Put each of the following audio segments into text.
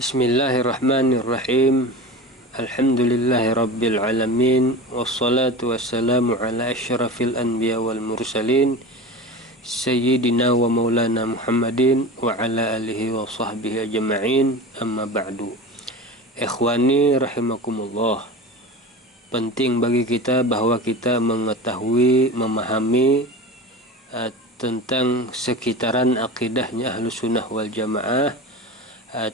Bismillahirrahmanirrahim. Alhamdulillahi rabbil alamin. Wassalatu wassalamu ala asyrafil anbiya wal mursalin Sayyidina wa maulana Muhammadin wa ala alihi wa sahbihi ajma'in. Amma ba'du. Ikhwani rahimakumullah. Penting bagi kita bahwa kita mengetahui, memahami tentang sekitaran akidahnya Ahlus Sunnah wal Jamaah,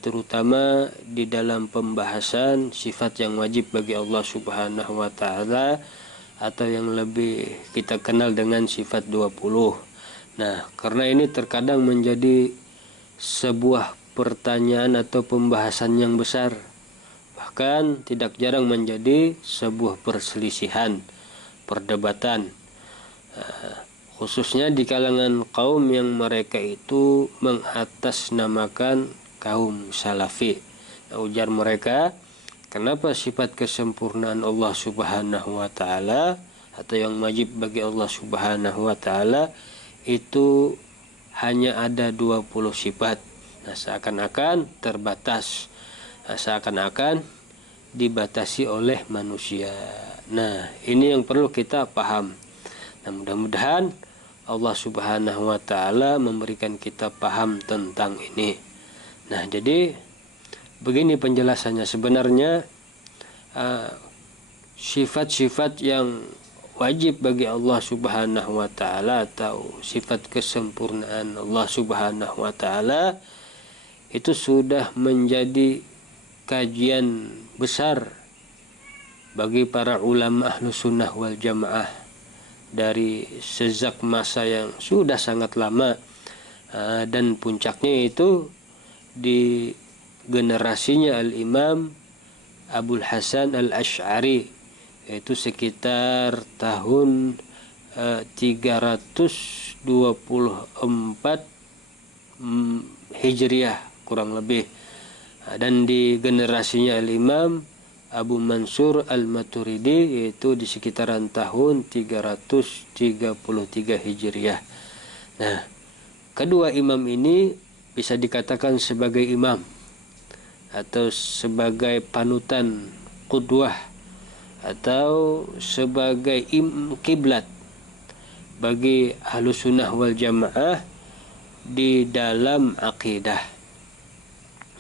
terutama di dalam pembahasan sifat yang wajib bagi Allah Subhanahu wa taala, atau yang lebih kita kenal dengan sifat 20. Nah, karena ini terkadang menjadi sebuah pertanyaan atau pembahasan yang besar, bahkan tidak jarang menjadi sebuah perselisihan, perdebatan, khususnya di kalangan kaum yang mereka itu mengatasnamakan kaum salafi. Nah, ujar mereka, kenapa sifat kesempurnaan Allah Subhanahu wa taala atau yang wajib bagi Allah Subhanahu wa taala itu hanya ada 20 sifat. Nah, seakan-akan terbatas, seakan-akan dibatasi oleh manusia. Nah, ini yang perlu kita paham. Nah, mudah-mudahan Allah Subhanahu wa taala memberikan kita paham tentang ini. Nah, jadi begini penjelasannya. Sebenarnya sifat-sifat yang wajib bagi Allah Subhanahu wa taala atau sifat kesempurnaan Allah Subhanahu wa taala itu sudah menjadi kajian besar bagi para ulama Ahlus Sunnah wal Jamaah dari sejak masa yang sudah sangat lama, dan puncaknya itu di generasinya Al-Imam Abul Hasan Al-Asy'ari, yaitu sekitar tahun 324 Hijriah kurang lebih, dan di generasinya Al-Imam Abu Mansur Al-Maturidi, yaitu di sekitaran tahun 333 Hijriah. Nah, kedua imam ini bisa dikatakan sebagai imam atau sebagai panutan, qudwah, atau sebagai kiblat bagi Ahlus Sunnah wal Jamaah di dalam akidah.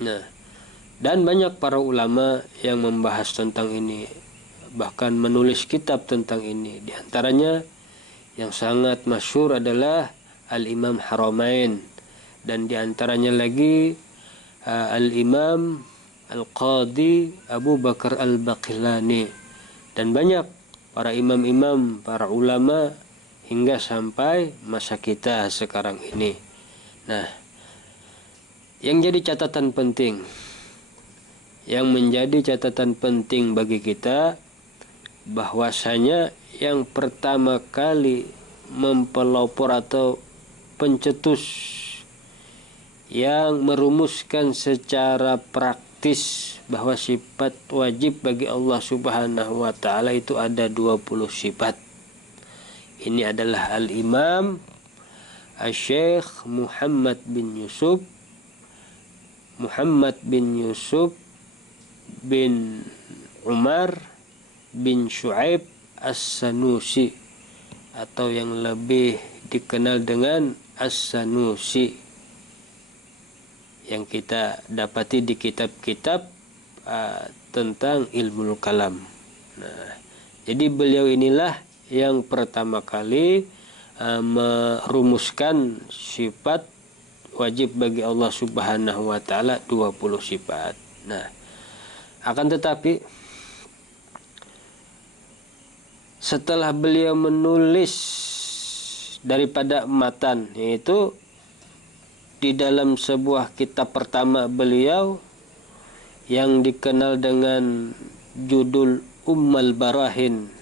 Nah, dan banyak para ulama yang membahas tentang ini, bahkan menulis kitab tentang ini. Di antaranya yang sangat masyhur adalah Al-Imam Haramain, dan di antaranya lagi Al-Imam Al-Qadi Abu Bakar Al-Baqillani, dan banyak para imam-imam, para ulama hingga sampai masa kita sekarang ini. Nah, yang jadi catatan penting, yang menjadi catatan penting bagi kita, bahwasanya yang pertama kali mempelopor atau pencetus yang merumuskan secara praktis bahwa sifat wajib bagi Allah Subhanahu wa taala itu ada 20 sifat. Ini adalah Al-Imam Asy-Syaikh Muhammad bin Yusuf bin Umar bin Syu'aib As-Sanusi, atau yang lebih dikenal dengan As-Sanusi, yang kita dapati di kitab-kitab tentang ilmu kalam. Nah, jadi beliau inilah yang pertama kali merumuskan sifat wajib bagi Allah Subhanahu wa taala 20 sifat. Nah, akan tetapi setelah beliau menulis daripada matan, yaitu di dalam sebuah kitab pertama beliau yang dikenal dengan judul Ummul Barahin,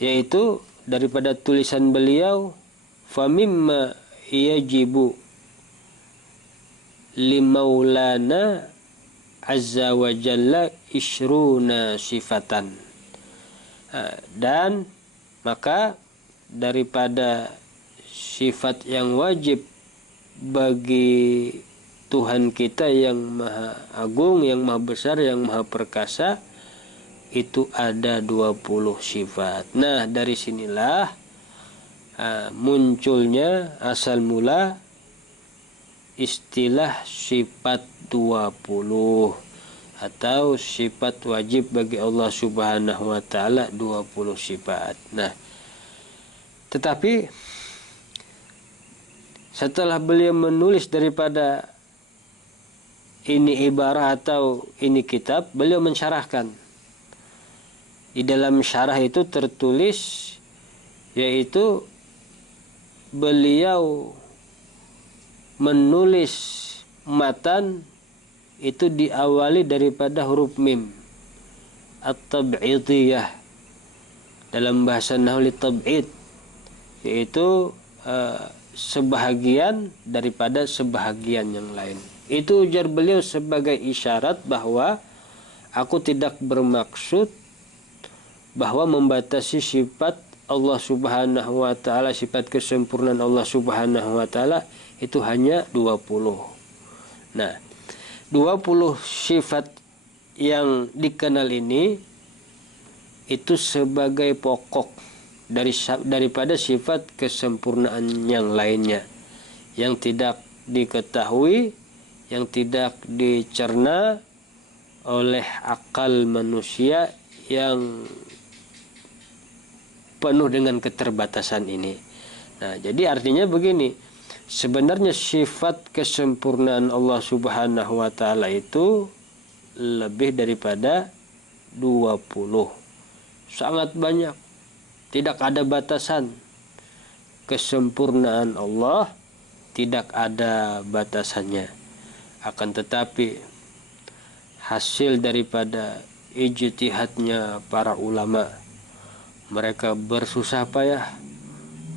yaitu daripada tulisan beliau, famimma yajibu limaulana azza wa jalla ishruna sifatan. Dan maka daripada sifat yang wajib bagi Tuhan kita yang maha agung, yang maha besar, yang maha perkasa itu ada 20 sifat. Nah, dari sinilah munculnya asal mula istilah sifat 20 atau sifat wajib bagi Allah Subhanahu wa taala 20 sifat. Nah, tetapi setelah beliau menulis daripada ini ibarah atau ini kitab, beliau mensyarahkan. Di dalam syarah itu tertulis, yaitu beliau menulis matan itu diawali daripada huruf mim at-tab'idiyah, dalam bahasa nahwu tab'id, yaitu sebahagian daripada sebahagian yang lain. Itu ujar beliau sebagai isyarat bahwa aku tidak bermaksud bahwa membatasi sifat Allah Subhanahu wa taala, sifat kesempurnaan Allah Subhanahu wa taala itu hanya 20. Nah, 20 sifat yang dikenal ini itu sebagai pokok daripada sifat kesempurnaan yang lainnya, yang tidak diketahui, yang tidak dicerna oleh akal manusia yang penuh dengan keterbatasan ini. Nah, jadi artinya begini, sebenarnya sifat kesempurnaan Allah Subhanahu wa taala itu lebih daripada 20. Sangat banyak. Tidak ada batasan. Kesempurnaan Allah tidak ada batasannya. Akan tetapi hasil daripada ijtihadnya para ulama, mereka bersusah payah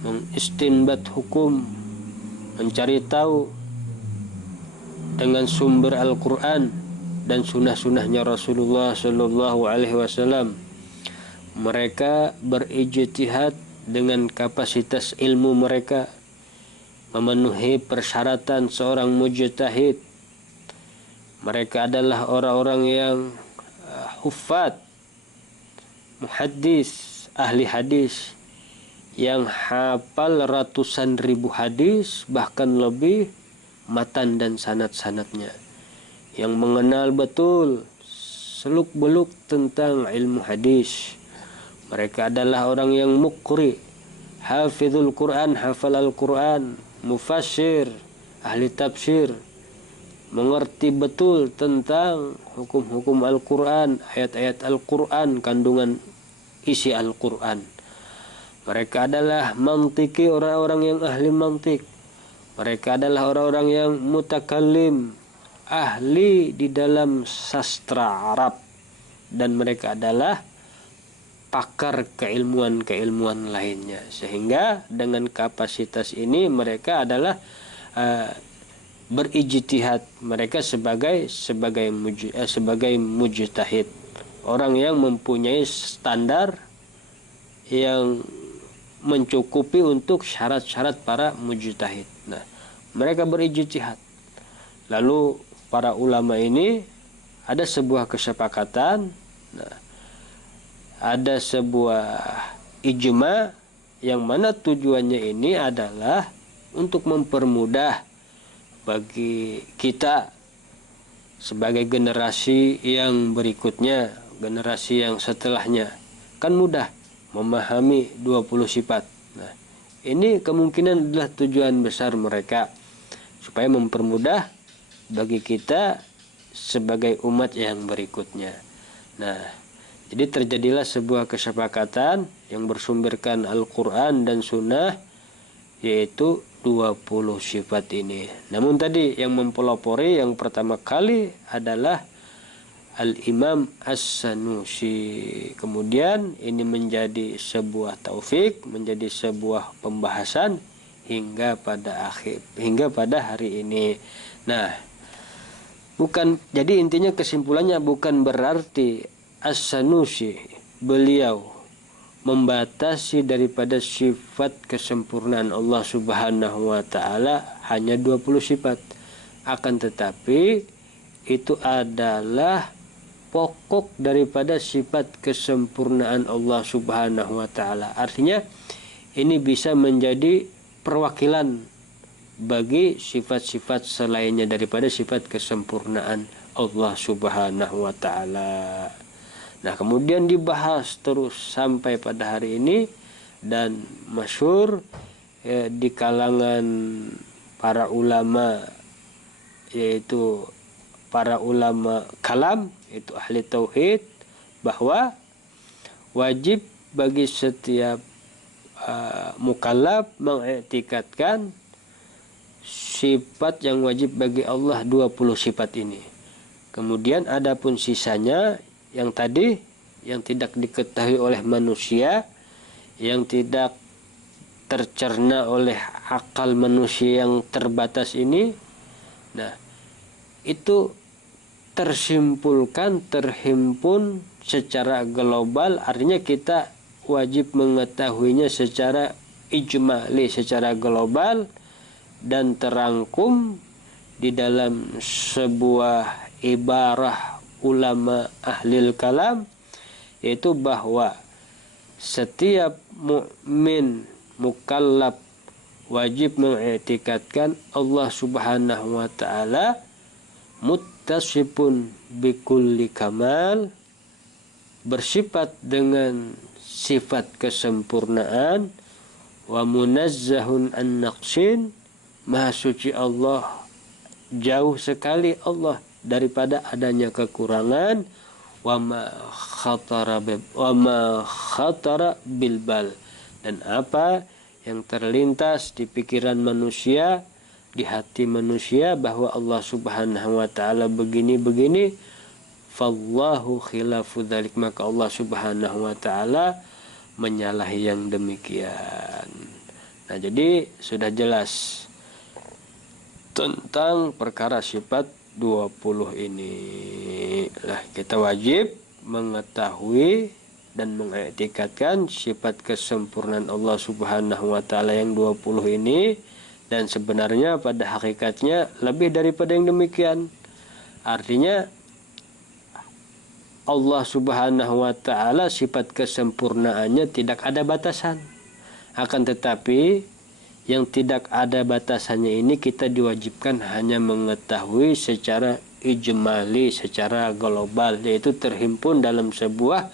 mengistinbat hukum, mencari tahu dengan sumber Al-Quran dan sunnah-sunnahnya Rasulullah Sallallahu Alaihi Wasallam. Mereka berijtihad dengan kapasitas ilmu mereka, memenuhi persyaratan seorang mujtahid. Mereka adalah orang-orang yang hufad, muhaddis, ahli hadis, yang hafal ratusan ribu hadis, bahkan lebih, matan dan sanad-sanadnya, yang mengenal betul seluk-beluk tentang ilmu hadis. Mereka adalah orang yang muqri, hafizul Quran, hafal Al-Quran, mufassir, ahli tafsir, mengerti betul tentang hukum-hukum Al-Quran, ayat-ayat Al-Quran, kandungan isi Al-Quran. Mereka adalah mantiki, orang-orang yang ahli mantik. Mereka adalah orang-orang yang mutakallim, ahli di dalam sastra Arab. Dan mereka adalah pakar keilmuan-keilmuan lainnya. Sehingga dengan kapasitas ini mereka adalah berijtihad. Mereka sebagai mujtahid, orang yang mempunyai standar yang mencukupi untuk syarat-syarat para mujtahid. Nah, mereka berijtihad. Lalu para ulama ini ada sebuah kesepakatan, nah, ada sebuah ijma yang mana tujuannya ini adalah untuk mempermudah bagi kita sebagai generasi yang berikutnya, generasi yang setelahnya, kan mudah memahami 20 sifat. Nah, ini kemungkinan adalah tujuan besar mereka, supaya mempermudah bagi kita sebagai umat yang berikutnya. Nah, jadi terjadilah sebuah kesepakatan yang bersumberkan Al-Quran dan Sunnah, yaitu 20 sifat ini. Namun tadi yang mempelopori yang pertama kali adalah Al-Imam As-Sanusi. Kemudian ini menjadi sebuah taufik, menjadi sebuah pembahasan hingga pada hari ini. Nah, jadi intinya kesimpulannya bukan berarti As-Sanusi beliau membatasi daripada sifat kesempurnaan Allah Subhanahu wa taala hanya 20 sifat. akan tetapi itu adalah pokok daripada sifat kesempurnaan Allah Subhanahu wa taala. Artinya ini bisa menjadi perwakilan bagi sifat-sifat selainnya daripada sifat kesempurnaan Allah Subhanahu wa taala. Nah, kemudian dibahas terus sampai pada hari ini dan masyhur di kalangan para ulama, yaitu para ulama kalam, itu ahli tauhid, bahwa wajib bagi setiap mukallaf mengiktikadkan sifat yang wajib bagi Allah 20 sifat ini. Kemudian adapun sisanya yang tadi yang tidak diketahui oleh manusia, yang tidak tercerna oleh akal manusia yang terbatas ini, nah itu terhimpun secara global. Artinya kita wajib mengetahuinya secara ijmali, secara global, dan terangkum di dalam sebuah ibarah ulama ahlil kalam, yaitu bahwa setiap mukmin mukallaf wajib mengiktikadkan Allah Subhanahu wa taala muttasifun bikulli kamal, bersifat dengan sifat kesempurnaan, wa munazzahun an naqsin, maha suci Allah, jauh sekali Allah daripada adanya kekurangan, wa ma khatara bilbal, dan apa yang terlintas di pikiran manusia, di hati manusia, bahwa Allah Subhanahu wa taala begini-begini, fallahu khilafu dzalik, maka Allah Subhanahu wa taala menyalahi yang demikian. Nah, jadi sudah jelas tentang perkara sifat 20 ini. Lah, kita wajib mengetahui dan mengiktikadkan sifat kesempurnaan Allah Subhanahu wa taala yang 20 ini, dan sebenarnya pada hakikatnya lebih daripada yang demikian. Artinya Allah Subhanahu wa taala sifat kesempurnaannya tidak ada batasan. Akan tetapi yang tidak ada batasannya ini kita diwajibkan hanya mengetahui secara ijmali, secara global, yaitu terhimpun dalam sebuah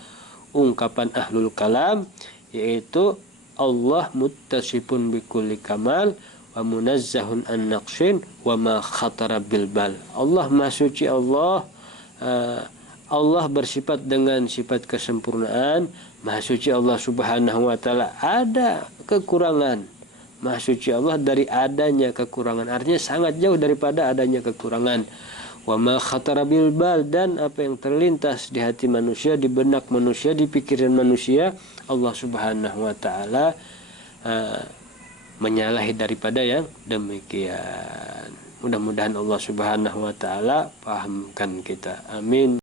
ungkapan ahlul kalam, yaitu Allah muttasifun bikulli kamal wa munazzahun an naqsin wa ma khatara bilbal. Allah maha suci, Allah bersifat dengan sifat kesempurnaan. Maha suci Allah Subhanahu wa taala ada kekurangan. Maha suci Allah dari adanya kekurangan, artinya sangat jauh daripada adanya kekurangan. Wa ma khatara bilbal, dan apa yang terlintas di hati manusia, di benak manusia, di pikiran manusia, Allah Subhanahu wa taala menyalahi daripada yang demikian. Mudah-mudahan Allah Subhanahu wa taala pahamkan kita. Amin.